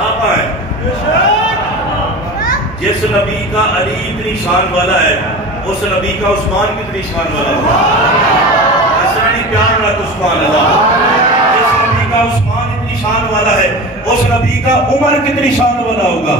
صحابہ ہیں. جس نبی کا علی اتنی شان والا ہے اس نبی کا عثمان کتنی شان والا ہے. اسرانی پیار رکھ عثمان اللہ. جس نبی کا عثمان اتنی شان والا ہے اس نبی کا عمر کتنی شان والا ہوگا.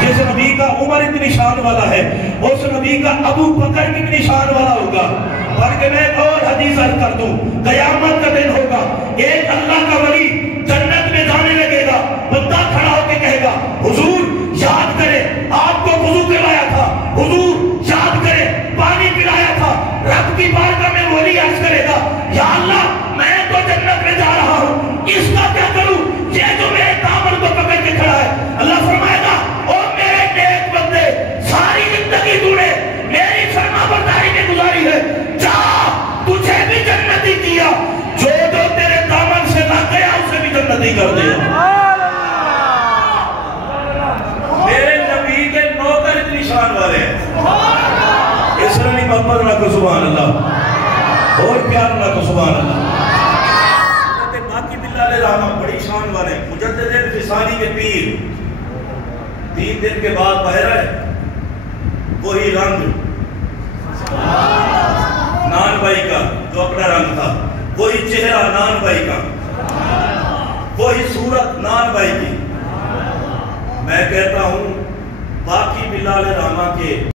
جس نبی کا عمر اتنی شان والا ہے اس نبی کا ابو بکر کتنی شان والا ہوگا. بلکہ میں ایک اور حدیث عرض کر دوں, قیامت کا دن ہوگا, ایک اللہ کا ولی جنت میں جانے لگے گا, بندہ کھڑا ہو کے کہے گا حضور یاد کرے آپ کو وضو کروایا تھا, حضور یاد کرے پانی پلایا تھا. رب کی بارگاہ میں ولی عرض کرے گا یا اللہ میں تو جنت میں جا رہا ہوں, اس کا کیا کروں, یہ جو میرے دامن کو پکڑ کے کھڑا ہے. اللہ فرمائے گا او میرے نیک بندے, ساری زندگی تو نے میری فرما برداری میں گزاری ہے, جا تجھے بھی جنتی کیا, جو جو تیرے دامن سے لگ گیا اسے بھی جنتی کر دیا. میرے نبی کے نوکر اتنی شان والے ہیں. اس طرح نہیں محبت اللہ کو سبحان اللہ اور پیار اللہ کو سبحان اللہ. باقی باللہ علیہ رحمہ بڑی شان والے ہیں. مجدد فسانی کے پیر 3 دن کے بعد باہر ہے, وہی رنگ نان بھائی کا جو اپنا رنگ تھا, وہی چہرہ نان بھائی کا, وہی صورت نان بھائی کی. میں کہتا ہوں باقی باللہ علیہ رحمہ کے